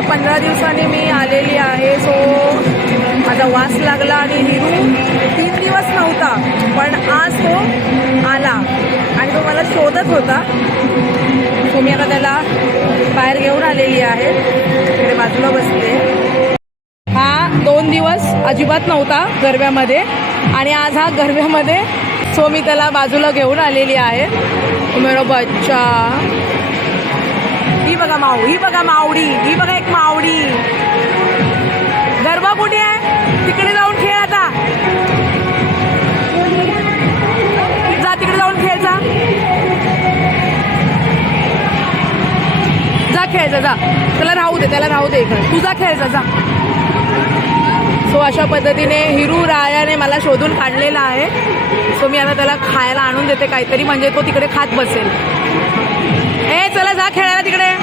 पंधरा दिवसांनी मी आलेली आहे सो माझा वास लागला आणि हिरू तीन दिवस नव्हता पण आज तो आला आणि तो मला शोधत होता. सो मी आता त्याला बाहेर घेऊन आलेली आहे इकडे बाजूला बसते. हा दोन दिवस अजिबात नव्हता गरब्यामध्ये आणि आज हा गरब्यामध्ये सो मी त्याला बाजूला घेऊन आलेली आहे. मेरो बच्चा. बघा माऊ ही बघा मावडी ही बघा एक मावडी गरबा कुठे आहे? तिकडे जाऊन खेळ आता. जा तिकडे जाऊन खेळ जा. जा खेळचा जा त्याला राहू दे त्याला राहू दे इकडे. तुझा खेळचा जा. सो अशा पद्धतीने हिरू रायाने मला शोधून काढलेला आहे. सो मी आता त्याला खायला आणून देते काहीतरी म्हणजे तो तिकडे खात बसेल. ए चला जा खेळायला तिकडे.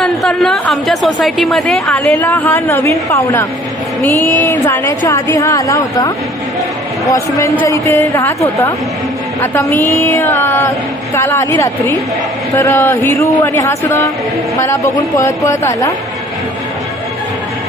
चालूनंतरनं आमच्या सोसायटीमध्ये आलेला हा नवीन पाहुणा. मी जाण्याच्या आधी हा आला होता. वॉचमॅनच्या इथे राहत होता. आता मी काल आली रात्री. तर हिरू आणि हा सुद्धा मला बघून पळत पळत आला.